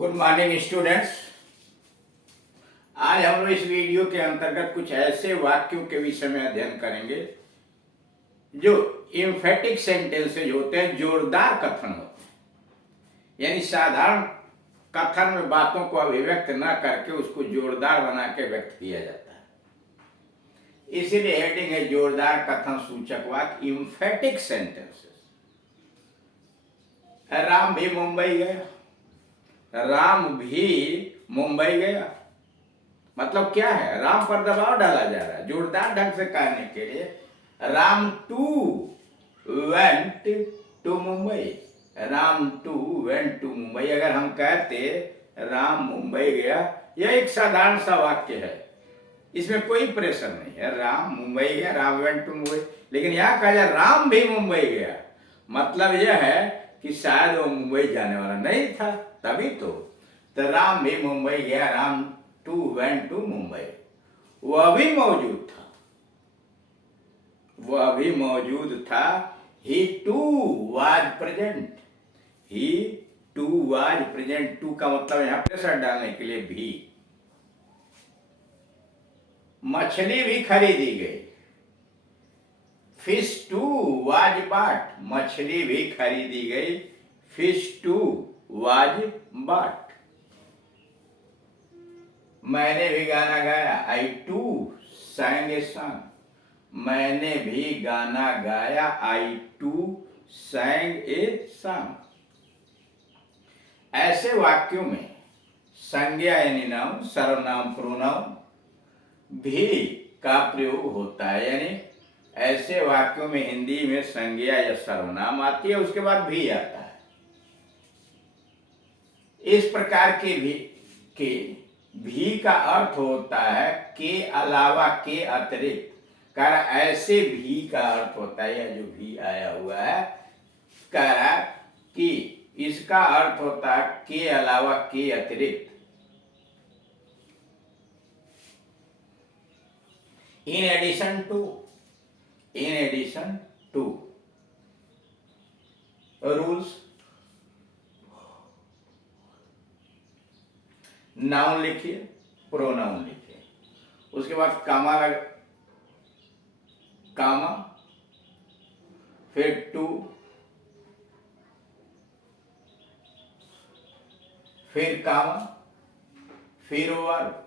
Good morning students. आज हम लोग इस वीडियो के अंतर्गत कुछ ऐसे वाक्यों के विषय में अध्ययन करेंगे जो एम्फेटिक सेंटेंसेज होते हैं, जोरदार कथन होते हैं। यानी साधारण कथन में बातों को अभिव्यक्त न करके उसको जोरदार बना के व्यक्त किया जाता है। इसीलिए हेडिंग है जोरदार कथन सूचक वाक्य, एम्फेटिक सेंटेंसेस। राम भी मुंबई गया। राम भी मुंबई गया मतलब क्या है? राम पर दबाव डाला जा रहा है जोरदार ढंग से कहने के लिए। Ram too went to Mumbai. Ram too went to Mumbai. अगर हम कहते राम मुंबई गया, यह एक साधारण सा वाक्य है, इसमें कोई प्रेशर नहीं है। राम मुंबई गया, राम वेंट टू मुंबई। लेकिन यहां कहा जाए राम भी मुंबई गया, मतलब यह है कि शायद वो मुंबई जाने वाला नहीं था, तभी तो राम भी मुंबई गया, Ram too went to Mumbai. वह भी मौजूद था, वह भी मौजूद था। He too was present. He too was present. Too का मतलब यहां प्रेशर डालने के लिए भी। मछली भी खरीदी गई। Fish too was bought. मछली भी खरीदी गई। Fish too was bought. मैंने भी गाना गाया। I too sang a song। मैंने भी गाना गाया। I too sang a song। ऐसे वाक्यों में संज्ञा यानी नाउन, सर्वनाम प्रोनाउन भी का प्रयोग होता है। यानी ऐसे वाक्यों में हिंदी में संज्ञा या सर्वनाम आती है, उसके बाद भी आता है। इस प्रकार के भी का अर्थ होता है के अलावा, के अतिरिक्त। कह रहा ऐसे भी का अर्थ होता है, यह जो भी आया हुआ है, कह रहा कि इसका अर्थ होता है के अलावा, के अतिरिक्त। In addition to. In addition to. Rules. Noun लिखिए, प्रोनाउन लिखिए, उसके बाद कामा, फिर टू, फिर कामा, फिर वर्ब।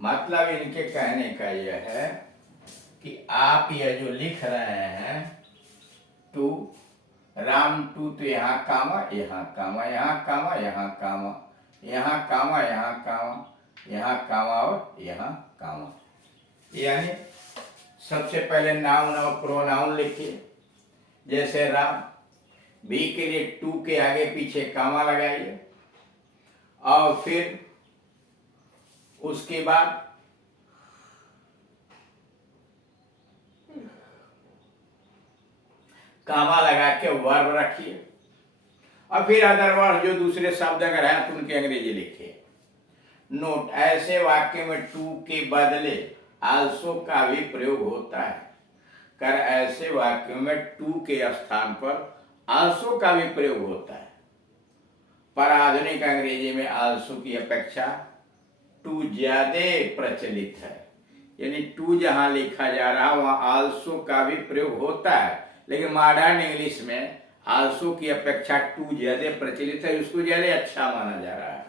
मतलब इनके कहने का यह है कि आप यह जो लिख रहे हैं टू, राम टू, तो यहाँ कामा, यहाँ कामा, यहाँ कामा, यहाँ कामा, यहाँ कामा, यहाँ कामा, यहाँ कामा और यहाँ कामा। यानी सबसे पहले नाउन और प्रोनाउन लिखिए। जैसे राम, भी के लिए टू के आगे पीछे कामा लगाइए, और फिर उसके बाद कामा लगा के वर्ब रखिए, और फिर अदर वर्ड जो दूसरे शब्द अगर हैं तो उनके अंग्रेजी लिखिए। नोट, ऐसे वाक्य में टू के बदले आल्सो का भी प्रयोग होता है। कर ऐसे वाक्यों में टू के स्थान पर आल्सो का भी प्रयोग होता है, पर आधुनिक अंग्रेजी में आल्सो की अपेक्षा टू ज्यादा प्रचलित है। यानी टू जहां लिखा जा रहा है वहां आल्सो का भी प्रयोग होता है, लेकिन मॉडर्न इंग्लिश में आल्सो की अपेक्षा टू ज्यादा प्रचलित है, उसको ज्यादा अच्छा माना जा रहा है।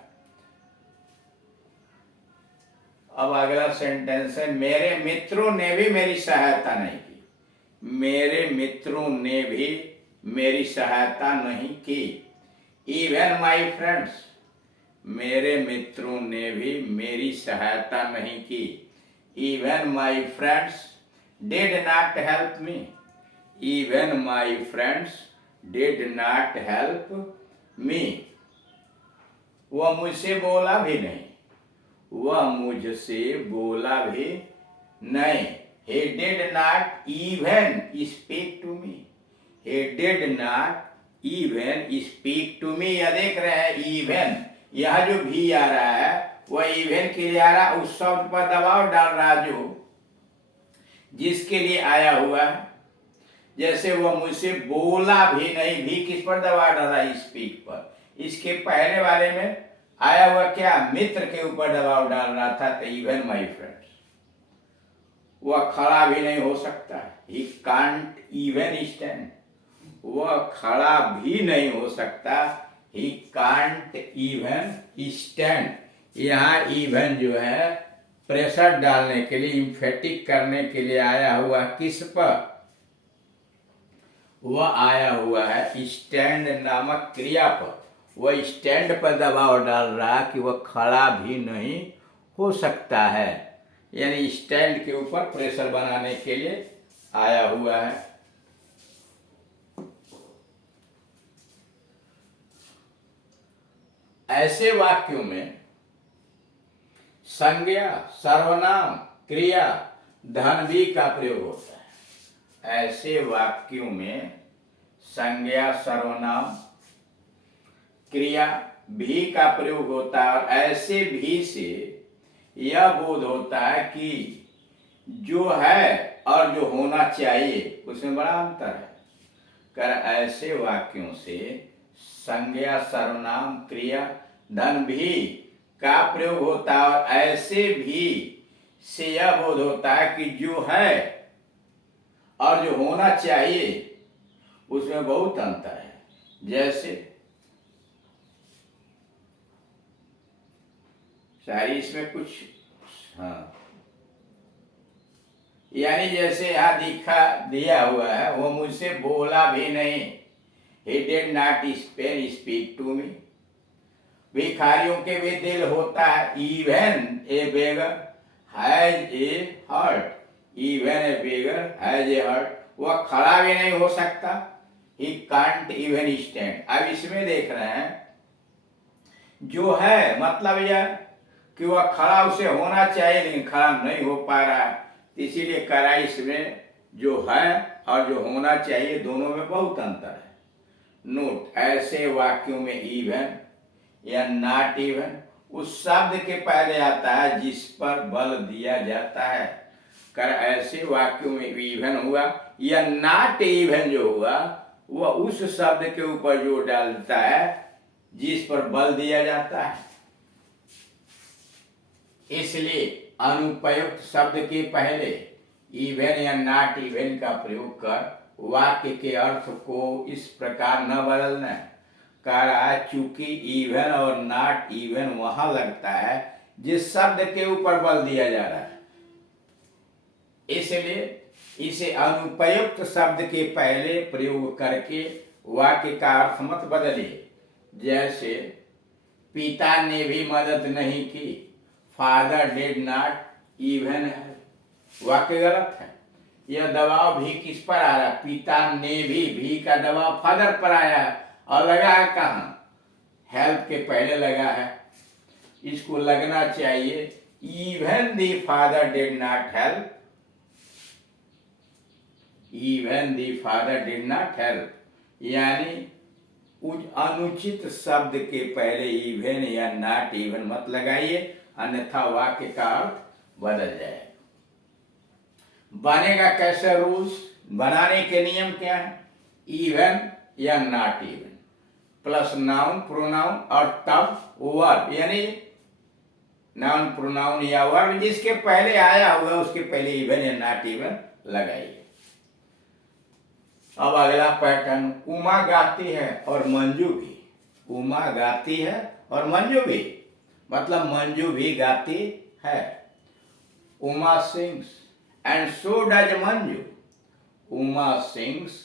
अब अगला सेंटेंस है, मेरे मित्रों ने भी मेरी सहायता नहीं की। मेरे मित्रों ने भी मेरी सहायता नहीं की। Even my friends. मेरे मित्रों ने भी मेरी सहायता नहीं की। Even my friends did not help me. Even my friends did not help me. वह मुझसे बोला भी नहीं। वह मुझसे बोला भी नहीं। He did not even speak to me. He did not even speak to me। यह देख रहे हैं even, यह जो भी आ रहा है वह even के लिए आ रहा है, उस शब्द पर दबाव डाल रहा है जो जिसके लिए आया हुआ है। जैसे वह मुझसे बोला भी नहीं, भी किस पर दबाव डाल रहा है? स्पीक पर। इसके पहले वाले में आया हुआ क्या, मित्र के ऊपर दबाव डाल रहा था। तो इवन माई फ्रेंड्स, वह खड़ा भी नहीं हो सकता, ही कांट इवन स्टैंड, वह खड़ा भी नहीं हो सकता, ही कांट इवन स्टैंड। यहाँ इवन जो है प्रेशर डालने के लिए, इम्फेटिक करने के लिए आया हुआ किस पर, वह आया हुआ है स्टैंड नामक क्रिया पर। वह स्टैंड पर दबाव डाल रहा कि वह खड़ा भी नहीं हो सकता है, यानी स्टैंड के ऊपर प्रेशर बनाने के लिए आया हुआ है। ऐसे वाक्यों में संज्ञा, सर्वनाम, क्रिया, धन भी का प्रयोग होता है। ऐसे वाक्यों में संज्ञा, सर्वनाम, क्रिया भी का प्रयोग होता है। और ऐसे भी से यह बोध होता है कि जो है और जो होना चाहिए उसमें बड़ा अंतर है। कर ऐसे वाक्यों से संज्ञा, सर्वनाम, क्रिया, धन भी का प्रयोग होता है। और ऐसे भी से यह बोध होता है कि जो है और जो होना चाहिए उसमें बहुत अंतर है। जैसे शायद इसमें कुछ, हाँ, यानी जैसे यहाँ दिया हुआ है, वो मुझसे बोला भी नहीं, he did not speak to me। भिखारियों के भी दिल होता है, even a beggar has a heart, even a beggar has a heart। वह खड़ा भी नहीं हो सकता, he can't even stand। अब इसमें देख रहे हैं जो है मतलब यह कि वह खड़ा उसे होना चाहिए लेकिन खड़ा नहीं हो पा रहा है, इसीलिए करा इसमें जो है और जो होना चाहिए दोनों में बहुत अंतर है। नोट, ऐसे वाक्यों में इवन या नॉट इवन उस शब्द के पहले आता है जिस पर बल दिया जाता है। कर ऐसे वाक्यों में इवन हुआ या नॉट इवन जो हुआ वह उस शब्द के ऊपर जो डालता है जिस पर बल दिया जाता है। इसलिए अनुपयुक्त शब्द के पहले इवन या नॉट इवन का प्रयोग कर वाक्य के अर्थ को इस प्रकार न बदलना। कह रहा है चूंकि इवन और नॉट इवन वहां लगता है जिस शब्द के ऊपर बल दिया जा रहा है, इसलिए इसे अनुपयुक्त शब्द के पहले प्रयोग करके वाक्य का अर्थ मत बदलिए। जैसे पिता ने भी मदद नहीं की, father did not even help, वाक्य गलत है। यह दबाव भी किस पर आ रहा है, पिता ने भी का दबाव फादर पर आया है और लगा है कहाँ, हेल्प के पहले लगा है। इसको लगना चाहिए even the father did not help, even the father did not help, यानी अनुचित शब्द के पहले इवन या नॉट इवन मत लगाइए, अन्यथा वाक्य का अर्थ बदल जाएगा। बनेगा कैसे रूल्स, बनाने के नियम क्या है, इवन या not even plus noun pronoun और तब वर्ब, यानी नाउन प्रोनाउन या वर्ब जिसके पहले आया हुआ उसके पहले इवन या नॉट इवन लगाइए। अब अगला पैटर्न, उमा गाती है और मंजू भी। उमा गाती है और मंजू भी, मतलब मंजू भी गाती है। Uma sings and so does Manju, Uma sings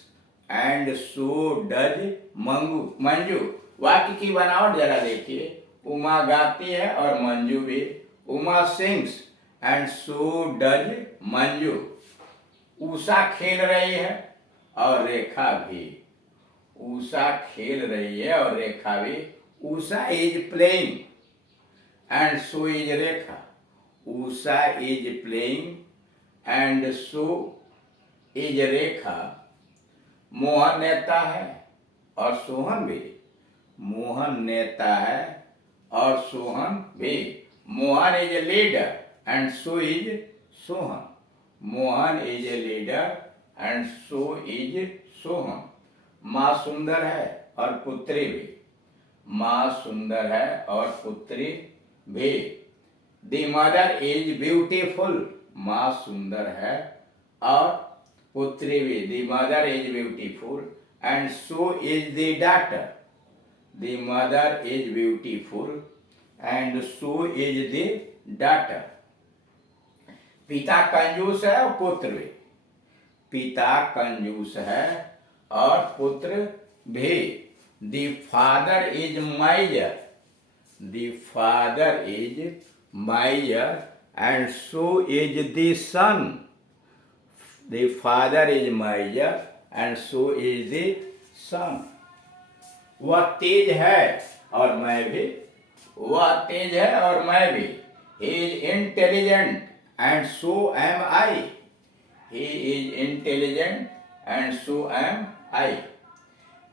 and so does Manju. वाक्य की बनावट जरा देखिए, उमा गाती है और मंजू भी, Uma sings and so does Manju. Usha खेल रही है और रेखा भी, उषा खेल रही है और रेखा भी। Usha is playing and so is Rekha, Usha is playing and so is Rekha. Mohan नेता है और सोहन भी, मोहन नेता है और सोहन भी। Mohan is a leader and so is Sohan, Mohan is a leader and so is Sohan. माँ सुंदर है और पुत्री भी, माँ सुंदर है और पुत्री भी। द मदर इज ब्यूटीफुल, माँ सुंदर है और पुत्री भी। The mother is beautiful and so is the daughter. The mother is beautiful and so is the daughter. पिता कंजूस है और पुत्र भी। पिता कंजूस है और पुत्र भी। The father is miser, the father is miser and so is the son. The father is miser and so is the son. वह तेज है और मैं भी, वह तेज है और मैं भी। He is intelligent and so am I, he is intelligent and so am I.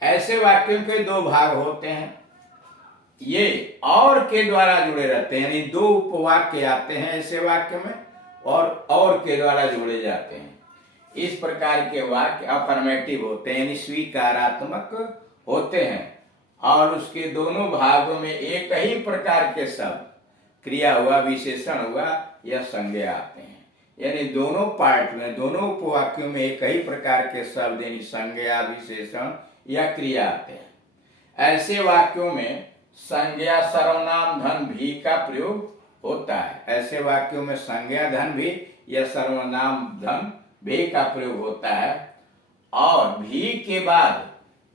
ऐसे वाक्यों के दो भाग होते हैं, ये और के द्वारा जुड़े रहते हैं, यानी दो उपवाक्य आते हैं ऐसे वाक्य में और के द्वारा जुड़े जाते हैं। इस प्रकार के वाक्य अफर्मेटिव होते हैं, यानी स्वीकारात्मक होते हैं और उसके दोनों भागों में एक ही प्रकार के शब्द, क्रिया हुआ, विशेषण हुआ या संज्ञा आते हैं। यानी दोनों पार्ट में, दोनों उपवाक्यों में एक ही प्रकार के शब्द यानी संज्ञा, विशेषण या क्रिया आते हैं। ऐसे वाक्यों में संज्ञा सर्वनाम धन भी का प्रयोग होता है। ऐसे वाक्यों में संज्ञा धन भी या सर्वनाम धन भी का प्रयोग होता है और भी के बाद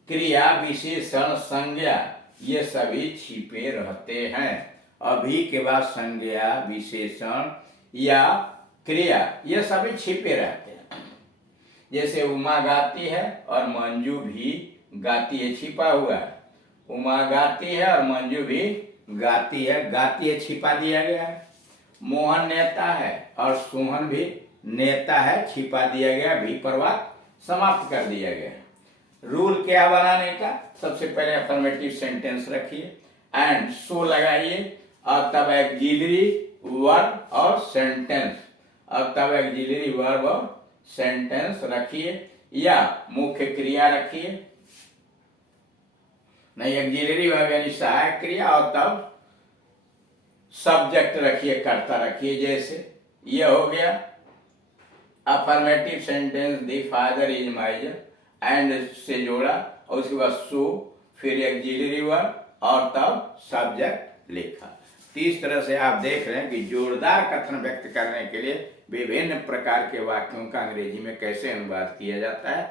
क्रिया, विशेषण, संज्ञा ये सभी छिपे रहते हैं। अभी के बाद संज्ञा, विशेषण या क्रिया ये सभी छिपे रहते हैं। जैसे उमा गाती है और मंजू भी गाती है, छिपा हुआ है। उमा गाती है और मंजू भी गाती है छिपा दिया गया है। मोहन नेता है और सोहन भी नेता है, छिपा दिया गया, भी प्रवाद समाप्त कर दिया गया है। रूल क्या बनाने का? सबसे पहले अफर्मेटिव सेंटेंस रखिए एंड सो लगाइए और तब ऑक्सिलरी वर्ब और सेंटेंस, और तब ऑक्सिलरी वर्ब और सेंटेंस रखिए या मुख्य क्रिया रखिए, नहीं ऑक्सिलरी वर्ब यानी सहायक क्रिया, और तब सब्जेक्ट रखिए, कर्ता रखिए। जैसे यह हो गया affirmative sentence the father is miser and से जोड़ा और उसके बाद सो, फिर ऑक्सिलरी वर्ब और तब सब्जेक्ट लिखा। तो इस तरह से आप देख रहे हैं कि जोरदार कथन व्यक्त करने के लिए विभिन्न प्रकार के वाक्यों का अंग्रेजी में कैसे अनुवाद किया जाता है।